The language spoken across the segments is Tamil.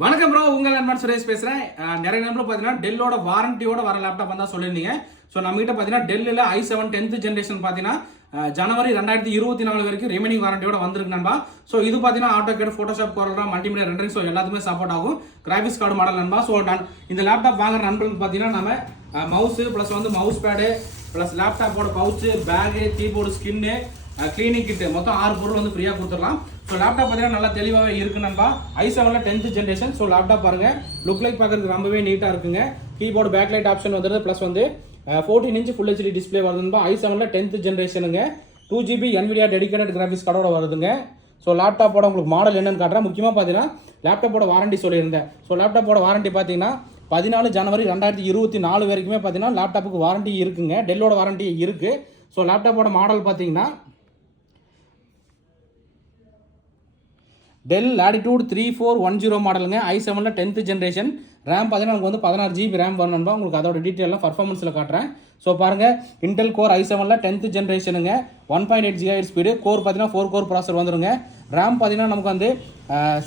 வணக்கம் ப்ரோ, உங்கள் நண்பன் சுரேஷ் பேசுகிறேன். நிறைய நம்பர் பார்த்தீங்கன்னா டெல்லோட வாரண்டியோட வர லேப்டாப் வந்தால் சொல்லியிருந்தீங்க. ஸோ நம்மகிட்ட பார்த்தீங்கன்னா டெல்லில் i7 10th ஜென்ரேஷன் பார்த்தீங்கன்னா ஜனவரி 2024 வரைக்கும் ரிமைனிங் வாரண்டியோட வந்திருக்கு நண்பா. ஸோ இது பார்த்தீங்கன்னா AutoCAD, Photoshop, Corel, multimedia rendering, so எல்லாத்துக்குமே சப்போர்ட் ஆகும். கிராபிக்ஸ் கார்டு மாடல் நண்பா. ஸோ இந்த லேப்டாப் வாங்குற நண்பர்களுக்கு பார்த்தீங்கன்னா நம்ம மவுஸு ப்ளஸ் வந்து மவுஸ் பேடு ப்ளஸ் லேப்டாப்போட pouch, bag, keyboard, skin, cleaning kit மொத்தம் 6 பொருள் வந்து ஃப்ரீயாக கொடுத்துடலாம். ஸோ லேப்டாப் பார்த்தீங்கன்னா நல்லா தெளிவாகவே இருக்கு நண்பா. i7 10th generation. So laptop பாருங்க, லுக் லைக் பார்க்கறதுக்கு ரொம்பவே நீட்டாக இருக்குங்க. கீபோர்டு பேக்லைட் ஆப்ஷன் வந்துடுது, ப்ளஸ் வந்து 14 inch ஃபுல் HD டிஸ்பிளே வருதுன்பா. i7 10th ஜென்ரேஷனுங்க. 2 GB NVIDIA டெடிகேட்டட் கிராபிக்ஸ் கார்டோட வருதுங்க. ஸோ லேப்டாப்போட உங்களுக்கு மாடல் என்னன்னு காட்டுறேன். முக்கியமாக பார்த்தீங்கன்னா லேப்டாப்போட வாரண்டி சொல்லியிருந்தேன். ஸோ லேப்டாப்போட வாரண்டி பார்த்தீங்கன்னா 14 ஜனவரி 2024 வரைக்குமே பார்த்தீங்கன்னா லேப்டாப்புக்கு வாரண்டி இருக்குங்க. டெல்லோட வாரண்டி இருக்குது. ஸோ லேப்டாப்போட மாடல் பார்த்தீங்கன்னா DELL LATITUDE 3410 மாடலுங்க. i7 10th generation. ரேம் பார்த்தீங்கன்னா நமக்கு வந்து 16 GB ரேம் வரணும்பா. உங்களுக்கு அதோட டீட்டெயிலாம் பர்ஃபார்மன்ஸில் காட்டுறேன். ஸோ பாருங்கள், Intel core i7 10th ஜென்ரேஷனுங்க. 1.8 GHz speed. Core பார்த்தீங்கன்னா 4 கோர் ப்ராசர் வந்துருங்க. ரேம் பார்த்தீங்கன்னா நமக்கு வந்து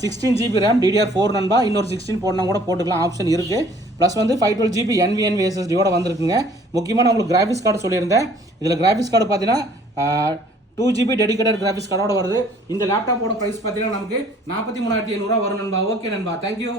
16 GB ரேம் DDR4 நண்பா. இன்னொரு 16 போடணும் கூட போட்டுக்கலாம், ஆப்ஷன் இருக்குது. ப்ளஸ் வந்து 512 GB NVMe SSDயோட வந்துருக்குங்க. முக்கியமாக நான் உங்களுக்கு கிராபிக்ஸ் கார்டு சொல்லியிருந்தேன். இதில் கிராபிக்ஸ் கார்டு பார்த்தீங்கன்னா 2 GB டெடிகேட்டட் கிராபிக்ஸ் கார்டோட வருது. இந்த லேப்டாப்போட ப்ரைஸ் பார்த்தீங்கன்னா நமக்கு 43,800 வரும் நண்பா. ஓகே நண்பா, தேங்க்யூ.